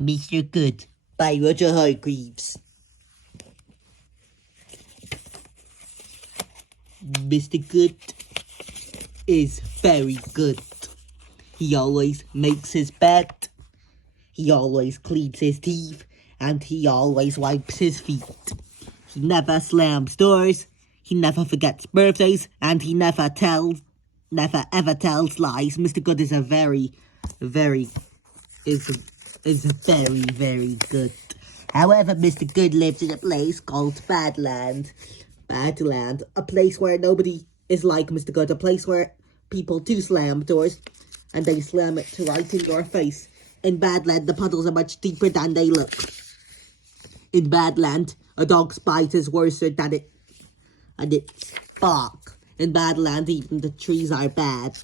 Mr. Good by Roger Hargreaves. Mr. Good is very good. He always makes his bed, he always cleans his teeth, and he always wipes his feet. He never slams doors, he never forgets birthdays, and he never ever tells lies. Mr. Good is very good. However, Mr. Good lives in a place called Badland. Badland, a place where nobody is like Mr. Good, a place where people do slam doors, and they slam it right in your face. In Badland, the puddles are much deeper than they look. In Badland, a dog's bite is worse than its bark. In Badland, even the trees are bad.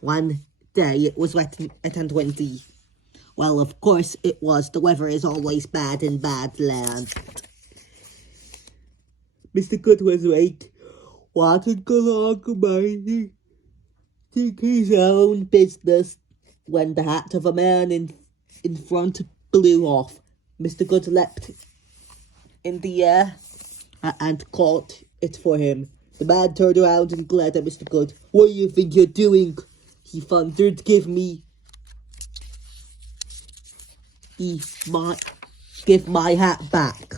One day, it was wet and windy. Well, of course it was. The weather is always bad in Badland. Mr. Good was late, wanted to go along minding his own business, when the hat of a man in front blew off. Mr. Good leapt in the air and caught it for him. The man turned around and glared at Mr. Good. "What do you think you're doing?" he thundered. Give my hat back."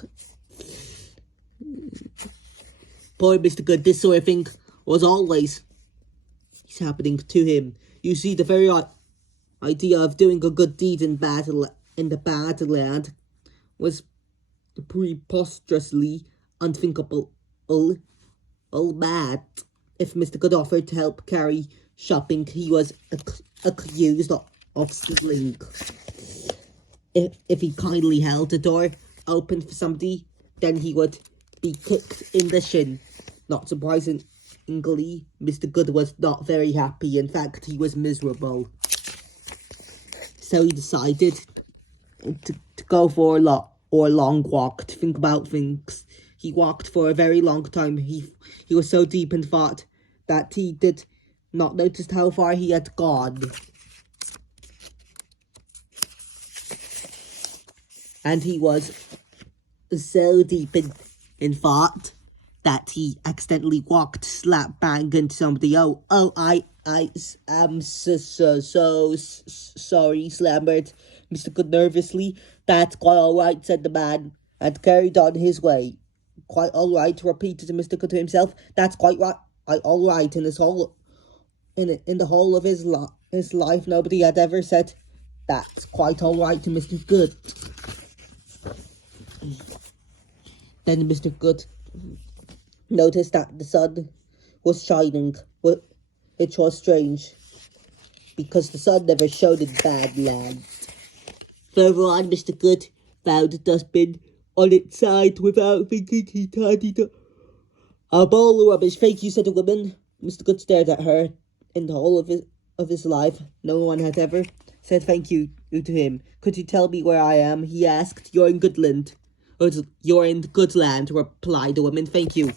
Poor Mr. Good, this sort of thing was always happening to him. You see, the very idea of doing a good deed in the Badland was preposterously unthinkable. Mad. If Mr. Good offered to help carry shopping, he was accused of stealing. If he kindly held the door open for somebody, then he would be kicked in the shin. Not surprisingly, Mr. Good was not very happy. In fact, he was miserable. So he decided to go for a long walk, to think about things. He walked for a very long time. He was so deep in thought that he did not notice how far he had gone. And he was so deep in thought that he accidentally walked slap bang into somebody. I am so sorry, slammered Mr. Good nervously. "That's quite all right," said the man, and carried on his way. "Quite all right," repeated Mr. Good to himself. "That's quite right. All right." In the whole of his life, nobody had ever said "that's quite all right" to Mr. Good. Then Mr. Good noticed that the sun was shining, which was strange, because the sun never shone in Badland. Further on, Mr. Good found a dustbin on its side. Without thinking, he tidied up a bowl of rubbish. "Thank you," said the woman. Mr. Good stared at her. In the whole of his life, no one had ever said thank you to him. "Could you tell me where I am?" he asked. "You're in Goodland." "You're in Goodland," replied the woman. "Thank you,"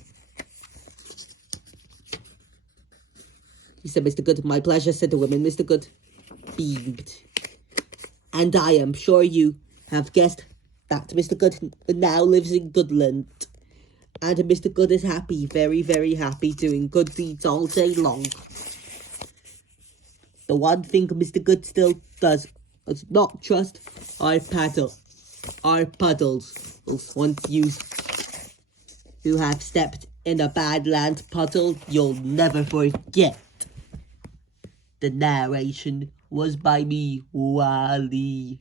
he said. "Mr. Good." "My pleasure," said the woman. Mr. Good beamed. "And I am sure you have guessed that Mr. Good now lives in Goodland. And Mr. Good is happy, very, very happy, doing good deeds all day long. The one thing Mr. Good still does is not trust our puddles. Once you have stepped in a Badland puddle, you'll never forget." The narration was by me, Wally.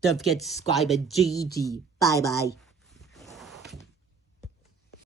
Don't forget to subscribe and GG. Bye bye.